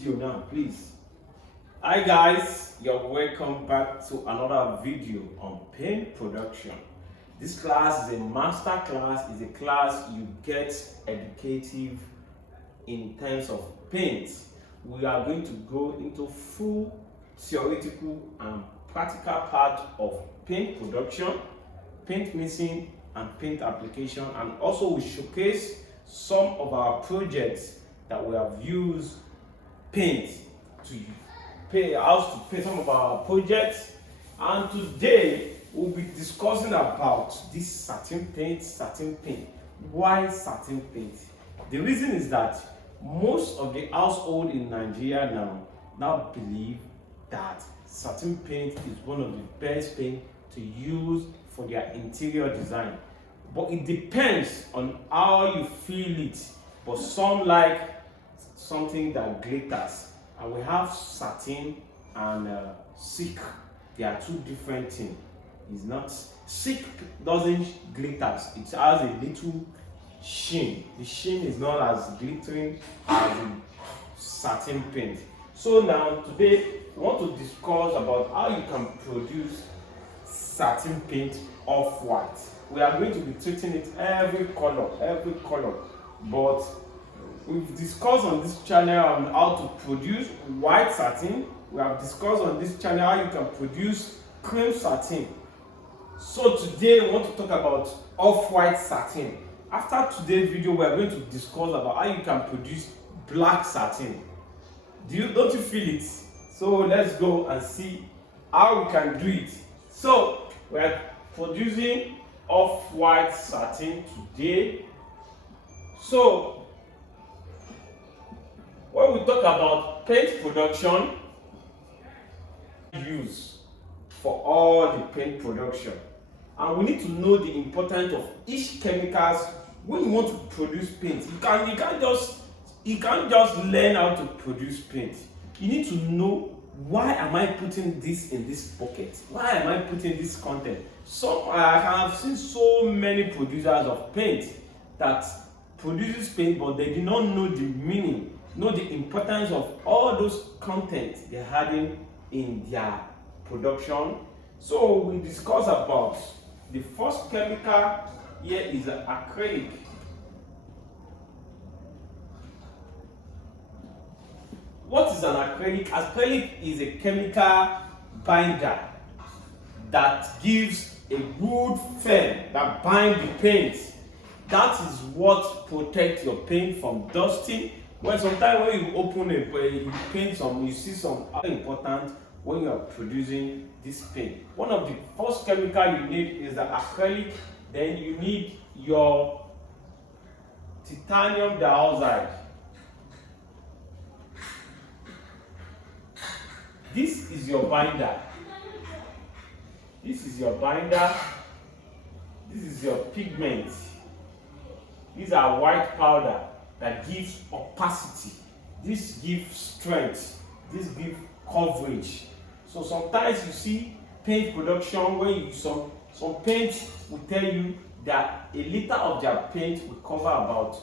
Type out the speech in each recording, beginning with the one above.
video now, please. Hi guys, you're welcome back to another video on paint production. This class is a master class, is a class you get educative in terms of paint. We are going to go into full theoretical and practical part of paint production, paint mixing and paint application, and also we showcase some of our projects that we have used paint to pay some of our projects. And today we'll be discussing about this satin paint. Why satin paint? The reason is that most of the household in Nigeria now believe that satin paint is one of the best paint to use for their interior design, but it depends on how you feel it. But some like something that glitters, and we have satin and silk. They are two different things. It's not, silk doesn't glitter, it has a little sheen. The sheen is not as glittering as the satin paint. So now today we want to discuss about how you can produce satin paint off white. We are going to be treating it every color, but we've discussed on this channel on how to produce white satin. We have discussed on this channel how you can produce cream satin. So today we want to talk about off-white satin. After today's video, we are going to discuss about how you can produce black satin. Don't you feel it? So let's go and see how we can do it. So we are producing off-white satin today. So when we talk about paint production, use for all the paint production, and we need to know the importance of each chemicals when you want to produce paint. You can't just learn how to produce paint. You need to know, why am I putting this in this bucket? Why am I putting this content? I have seen so many producers of paint that produces paint, but they do not know the meaning, know the importance of all those content they're adding in their production. So we discuss about the first chemical here is acrylic. What is an acrylic? Acrylic is a chemical binder that gives a good film that binds the paint. That is what protects your paint from dusting. When sometimes when you open you paint you see some other important when you are producing this paint. One of the first chemical you need is the acrylic. Then you need your titanium dioxide. This is your binder. This is your binder. This is your pigment. These are white powder that gives opacity. This gives strength. This gives coverage. So sometimes you see paint production where some paint will tell you that a liter of their paint will cover about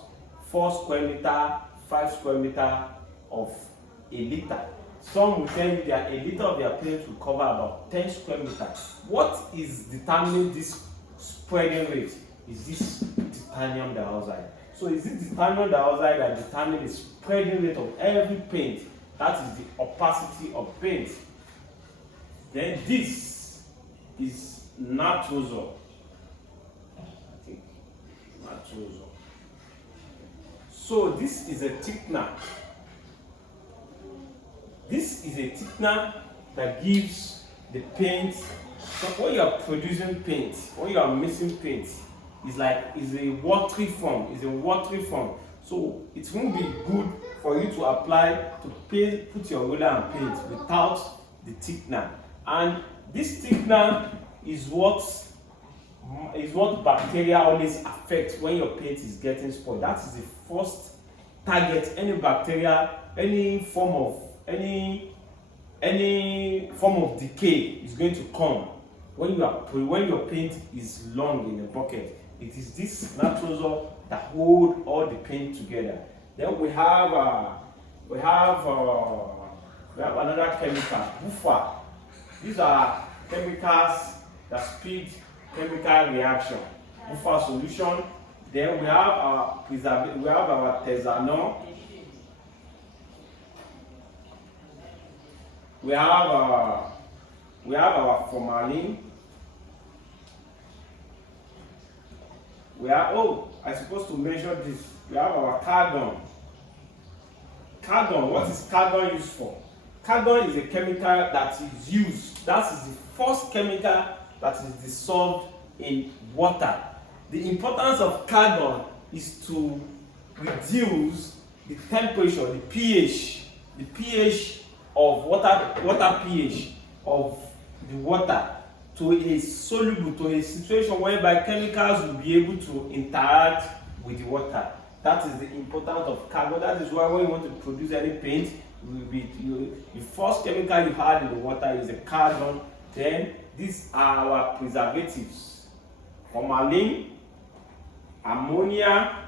4 square meter, 5 square meter of a liter. Some will tell you that a liter of their paint will cover about 10 square meters. What is determining this spreading rate is this titanium dioxide. So is it titanium dioxide that determines the spreading rate of every paint? That is the opacity of paint. Then this is nitroso. I think nitroso. So this is a thickener. This is a thickener that gives the paint. So when you are producing paint, when you are mixing paint, it's a watery form. So it won't be good for you to apply put your roller and paint without the thickener. And this thickener is what bacteria always affect when your paint is getting spoiled. That is the first target any bacteria, any form of decay is going to come when your paint is long in the bucket. It is this nitroso that hold all the paint together. Then we have we have another chemical, buffer. These are chemicals that speed chemical reaction. Buffer solution. Then we have our preservative. We have our Tesanol. We have our formalin. We are I'm supposed to measure this. We have our Cargon. Cargon, what is Cargon used for? Cargon is a chemical that is used. That is the first chemical that is dissolved in water. The importance of Cargon is to reduce the temperature, the pH of water pH of the water to a soluble, to a situation whereby chemicals will be able to interact with the water. That is the importance of Cargon. That is why when you want to produce any paint, the first chemical you add in the water is a Cargon. Then these are our preservatives: formalin, ammonia.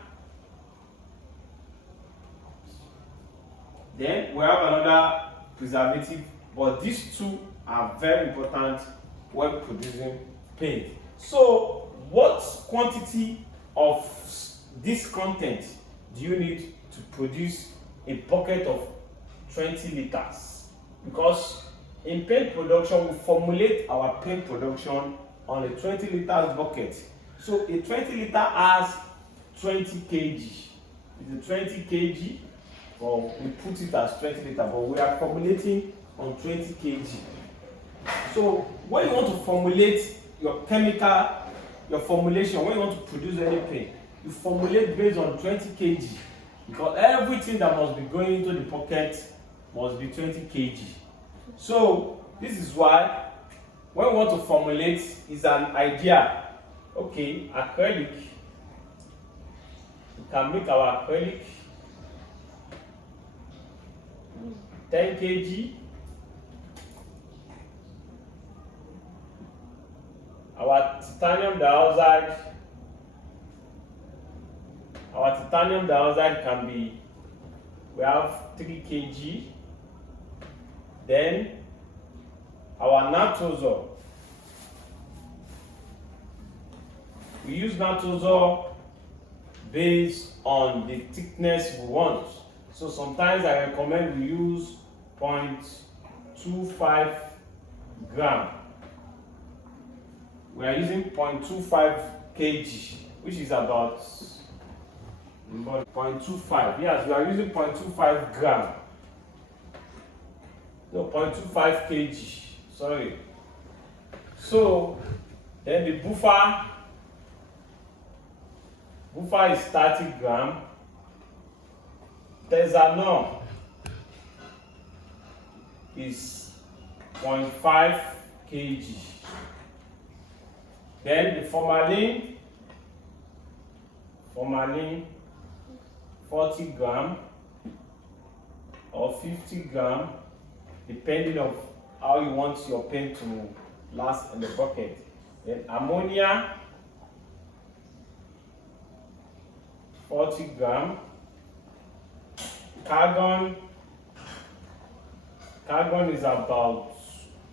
Then we have another preservative, but these two are very important when producing paint. So what quantity of this content do you need to produce a bucket of 20 liters? Because in paint production, we formulate our paint production on a 20 liters bucket. So a 20 liter has 20 kg. It's a 20 kg, or we put it as 20 liter, but we are formulating on 20 kg. So when you want to formulate your chemical, your formulation, when you want to produce any paint, you formulate based on 20 kg, because everything that must be going into the bucket must be 20 kg. So this is why when we want to formulate, is an idea. Okay, acrylic. We can make our acrylic 10 kg. Our titanium dioxide can be, we have 3 kg. Then our natosol, we use natosol based on the thickness we want. So sometimes I recommend we use 0.25 gram. We are using 0.25 kg, which is about 0.25. Yes, we are using 0.25 gram. No, 0.25 kg. Sorry. So then the buffer is 30 gram. Tesanol is 0.5 kg. Then the formalin 40 gram or 50 gram, depending on how you want your paint to last in the bucket. Then ammonia 40 gram. Cargon is about,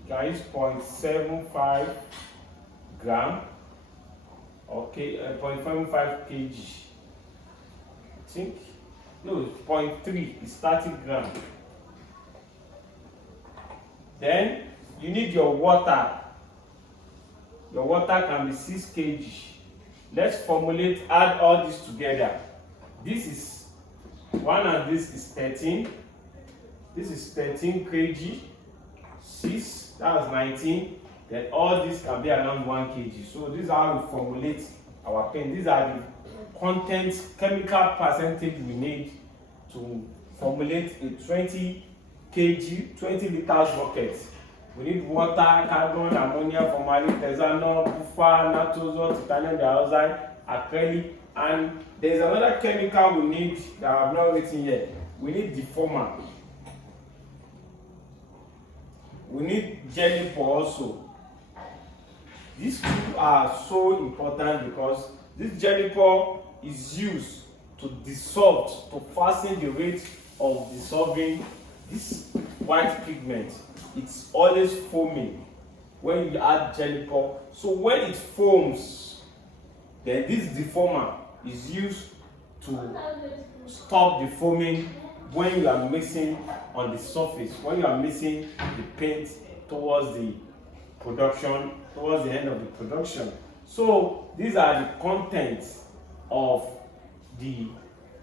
guys, 0.75 gram. Okay, 0.75 kg. I think, no, it's 0.3, it's 30 gram. Then you need your water. Your water can be 6 kg. Let's formulate, add all this together. This is 1 and this is 13. This is 13 kg. 6, that's 19. Then all this can be around 1 kg. So this is how we formulate our paint. These are the contents, chemical percentage we need to formulate a 20 kg, 20 liters bucket. We need water, carbon, ammonia, formalin, tesanol, buffer, natosol, titanium dioxide, acrylic, and there's another chemical we need that I have not written yet. We need deformer. We need jelly pour also. These two are so important because this jelly pour is used to dissolve, to fasten the rate of dissolving this white pigment. It's always foaming when you add jelly pop. So when it foams, then this deformer is used to stop the foaming when you are mixing on the surface, when you are mixing the paint towards the production, towards the end of the production. So these are the contents of the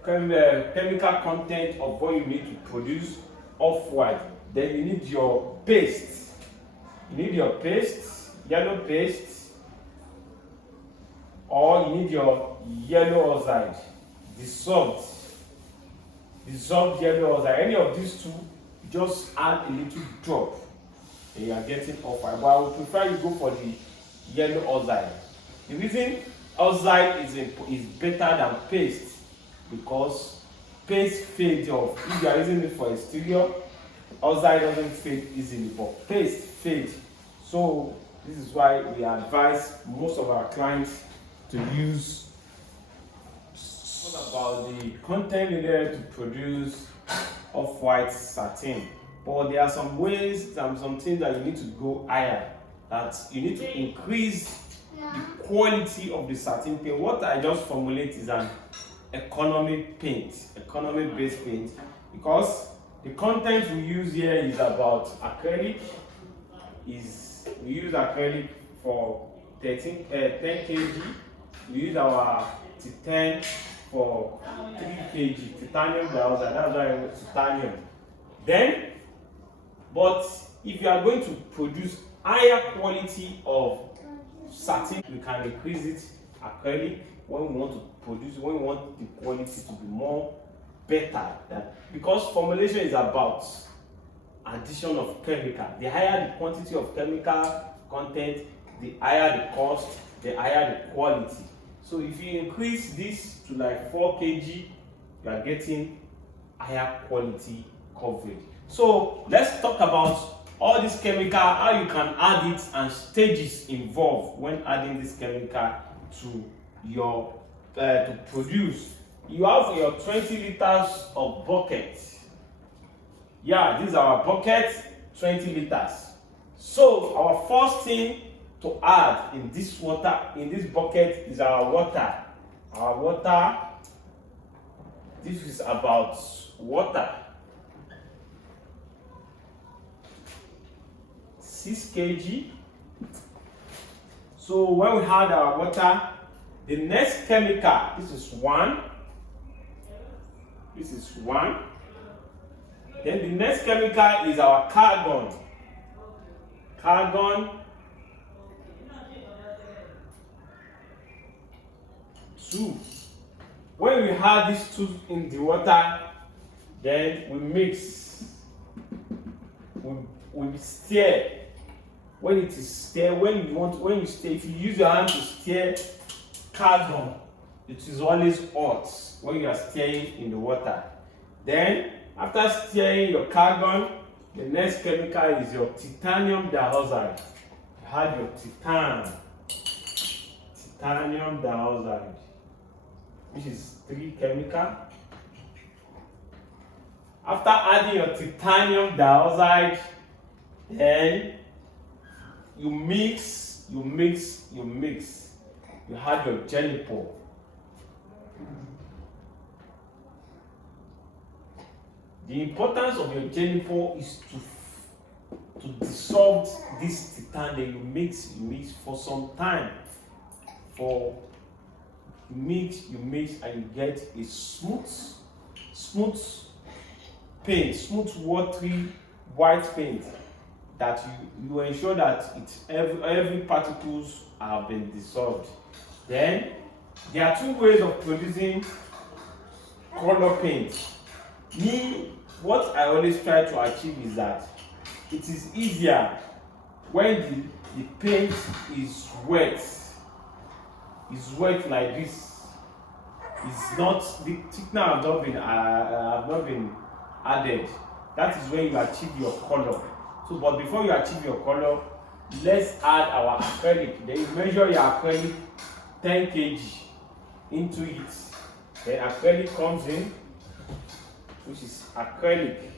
chemical content of what you need to produce off-white. Then you need your paste. You need your paste, yellow paste, or you need your yellow oxide, dissolved yellow oxide. Any of these two, just add a little drop and you are getting off-white. But I would prefer you go for the yellow oxide. The reason oxide is better than paste, because paste fades off. If you are using it for exterior, oxide doesn't fade easily, but paste fades. So this is why we advise most of our clients to use. What about the content needed to produce off-white satin? But there are some ways, some things that you need to go higher. That you need to increase the quality of the satin paint. What I just formulate is an economic paint, economic-based paint, because the content we use here is about acrylic. We use acrylic for 10 kg. We use our T10 for 3 kg, titanium dioxide. That's why it's titanium. Then, but if you are going to produce higher quality of satin, we can increase it acrylic when we want to produce, when we want the quality to be more better than, because formulation is about addition of chemical. The higher the quantity of chemical content, the higher the cost, the higher the quality. So if you increase this to like 4 kg, you are getting higher quality coverage. So let's talk about all this chemical, how you can add it, and stages involved when adding this chemical to your to produce. You have your 20 liters of bucket. Yeah, this is our bucket, 20 liters. So our first thing to add in this water, in this bucket, is our water. Our water, this is about water. 6 kg. So when we add our water, the next chemical, this is 1. This is 1. Then the next chemical is our carbon. Carbon 2. When we add these two in the water, then we mix. We stir. When it is stir, when you stir, if you use your hand to stir carbon, it is always hot when you are stirring in the water. Then after stirring your carbon, the next chemical is your titanium dioxide. You add your titanium dioxide, which is 3 chemical. After adding your titanium dioxide, then you mix. You add your jelly pop. The importance of your jelly pop is to dissolve this titanium. You mix for some time. You mix, and you get a smooth paint, smooth watery white paint that you ensure that every particles have been dissolved. Then there are 2 ways of producing color paint. What I always try to achieve is that it is easier when the paint is wet. It's wet like this. It's not, the thickener have not been added. That is when you achieve your color. So, but before you achieve your color, let's add our acrylic. Then you measure your acrylic 10 kg into it. Then acrylic comes in. which is acrylic.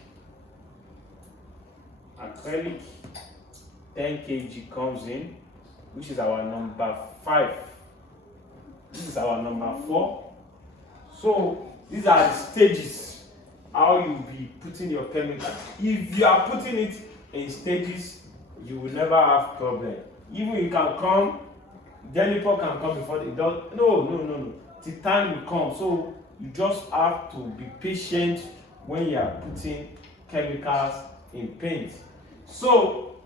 10 kg comes in, which is our number 5. This is our number 4. So these are the stages how you be putting your chemical. If you are putting it in stages, you will never have problem. Even you can come, developer can come before it does. No. The time will come. So you just have to be patient when you are putting chemicals in paint. So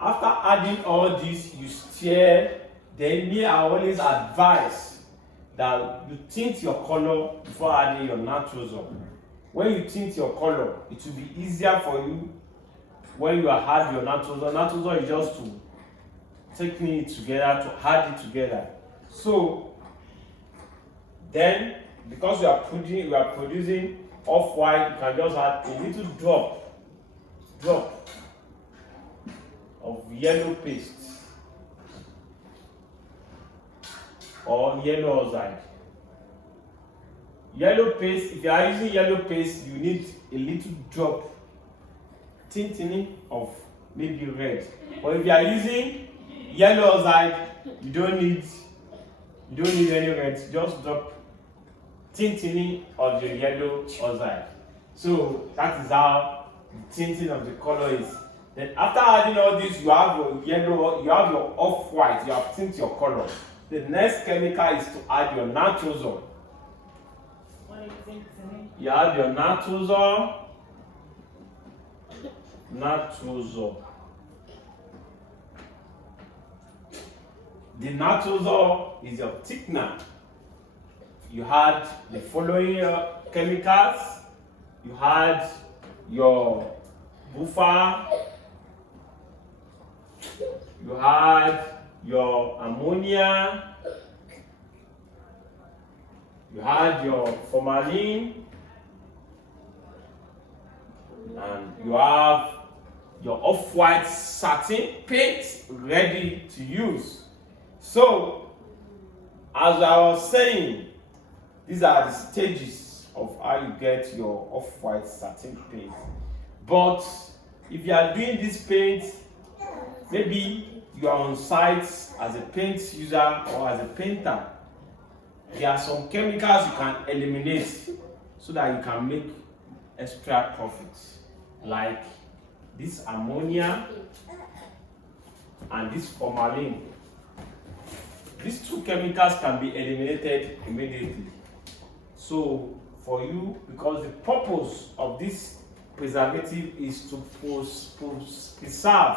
after adding all this, you stir. Then me, I always advise that you tint your color before adding your nitrogen. When you tint your color, it will be easier for you when you add your nitrogen. Nitrogen is just to take it together, to add it together. So then, because you are producing off-white, you can just add a little drop of yellow paste or yellow oxide. Yellow paste, if you are using yellow paste, you need a little drop tinting of maybe red. But if you are using yellow oxide, you don't need any red. Just drop tinting of your yellow oxide. So that is how the tinting of the color is. Then after adding all this, you have your yellow, you have your off-white, you have tinted your color. The next chemical is to add your nitrogen. You add your nitrogen. The nitrogen is your thickener. You add the following chemicals. You add your buffer. You add your ammonia. You add your formalin. And you have your off-white satin paint ready to use. So, as I was saying, these are the stages of how you get your off-white satin paint. But if you are doing this paint, maybe you are on site as a paint user or as a painter, there are some chemicals you can eliminate so that you can make extra profits, like this ammonia and this formalin. These two chemicals can be eliminated immediately. So for you, because the purpose of this preservative is to preserve,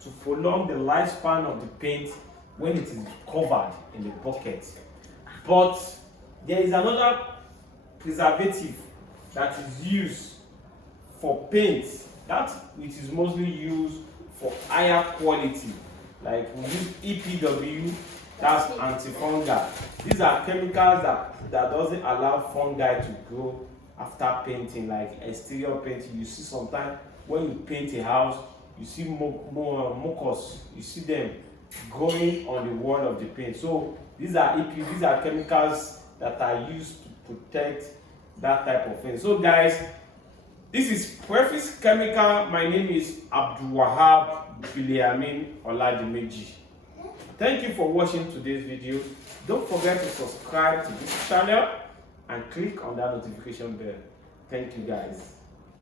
to prolong the lifespan of the paint when it is covered in the bucket. But there is another preservative that is used for paint, that which is mostly used for higher quality, like we use EPW, that's antifungal. These are chemicals that doesn't allow fungi to grow after painting, like exterior painting. You see sometimes when you paint a house, you see mucus, you see them growing on the wall of the paint. So these are chemicals that are used to protect that type of thing. So guys, this is Preface Chemical. My name is Abdul Wahab Biliamin Oladimeji. Thank you for watching today's video. Don't forget to subscribe to this channel and click on that notification bell. Thank you guys.